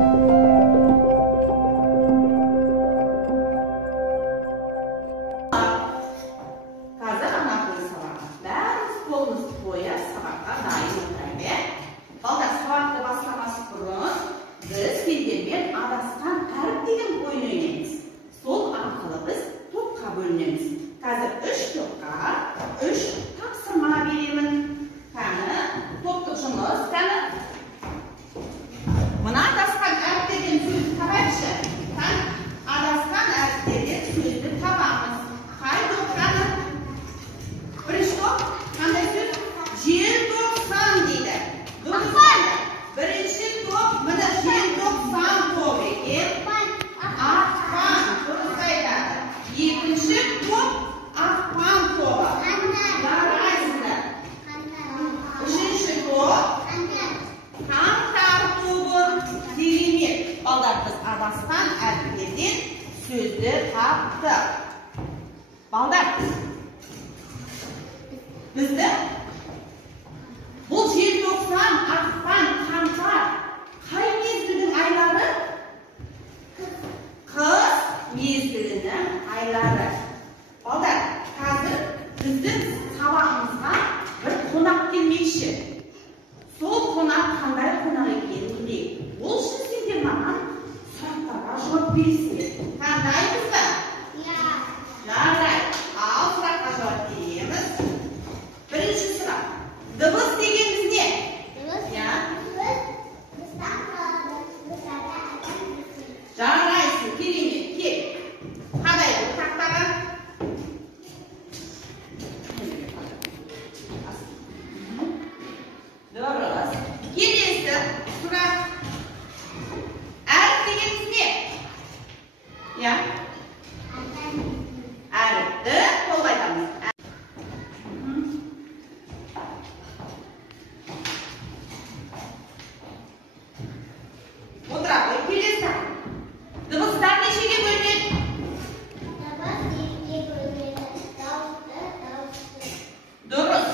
Қазір ана қой сабағы. Бәріміз қолымызды қойып сабаққа дайын отырайық. Балдар, сабақты бастамас бұрын біз сендермен адасқан әріп деген ойын ойнаймыз. Сол арқылы біз топқа бөлінеміз. Қазір 3 топқа 3 тапсырма беремін. Қаны топтық жұмыс, қаны мына адасқан әріптерден сөзді табайықшы. Адасқан әріптерден сөзді табамыз. Қай топ қаны? Бірінші топ қандай сөз? Желтоқсан дейді. Дұрыс қаны? Бірінші топ мына желтоқсан топ екен. Ақпан дұрыс айтады. Екінші топ ақпан тобы. Жарайсыздар. Үшінші топ қаңтар тобы. Керемет. Балдар, біз адасқан әріптерден сөзді таптық. Балдар, бізді бұл желтоқсан, ақпан, қаңтар қай мезгілдің айлары? Қыс мезгілінің айлары. Балдар, қазір біздің сабағымызға бір қонақ келмекші. Сол қонақ қандай қонақ екенін білейік. Ол үшін сендер маған сұрақтарға жауап бересіңдер. Қандаймыз ба? Жарайды. Ал сұраққа жауап береміз. Бірінші сұрақ. Дыбыс дегеніміз не? Жарайсың, керемет, кел. Қандай бұл тақтаға? Дұрыс. Келесі сұрақ. Әріп дегеніміз не? Әріпті қолға айтамыз. Отыра қой, келесі. Дыбыстар нешеге бөлінеді? Дұрыс.